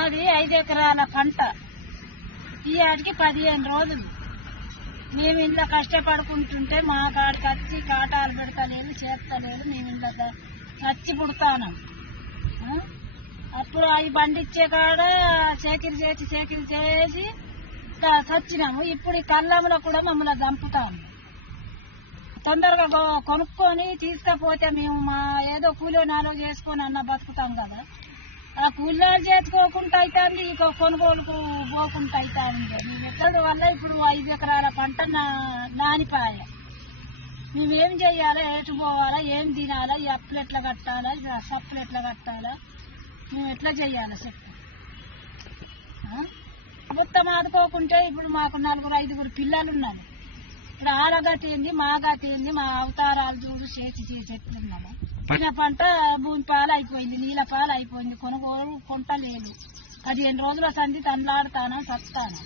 మాది 5 ఎకరాల పంట. ఈ ఆటికి 15 రోజులు మేము ఇంత కష్టపడుకుంటుంటే మా కాడికి వచ్చి కాటాలు పెడతలేదు, చేస్తలేదు. మేము ఇంత చచ్చి పుడతాను. అప్పుడు అవి పండించే కాడ సేకిరి చేసి చచ్చినాము. ఇప్పుడు ఈ కళ్ళంలో కూడా మమ్మల్ని చంపుతాము. తొందరగా కొనుక్కొని తీసుకపోతే మేము మా ఏదో కూలో నాలో చేసుకొని అన్న బతుకుతాం కదా. ఆ కూలీలు చేసుకోకుండా అవుతుంది, ఇక కొనుగోలుకు పోకుండా అవుతుంది. ఎక్కడ వల్ల ఇప్పుడు 5 ఎకరాల పంట నానిపాయ. మేమేం చెయ్యాలా, ఎటు పోవాలా, ఏం తినాలా, ఈ అప్పులు ఎట్లా కట్టాలా, సప్పులు ఎట్లా కట్టాలా, మేము ఎట్లా చెయ్యాలి చెప్పు. మొత్తం ఆదుకోకుంటే ఇప్పుడు మాకు 4-5 పిల్లలు ఉన్నారు. ఇప్పుడు ఆడగతి ఏంది, మా గతి ఏంది, మా అవతారాలు చూడు చేసి ఎట్లున్నాము. తిన పంట భూమి పాలు అయిపోయింది, నీళ్ళ పాలు అయిపోయింది, కొనుగోలు కొంట లేదు. 15 రోజుల సంధి తండ్లాడుతాను సత్తాను.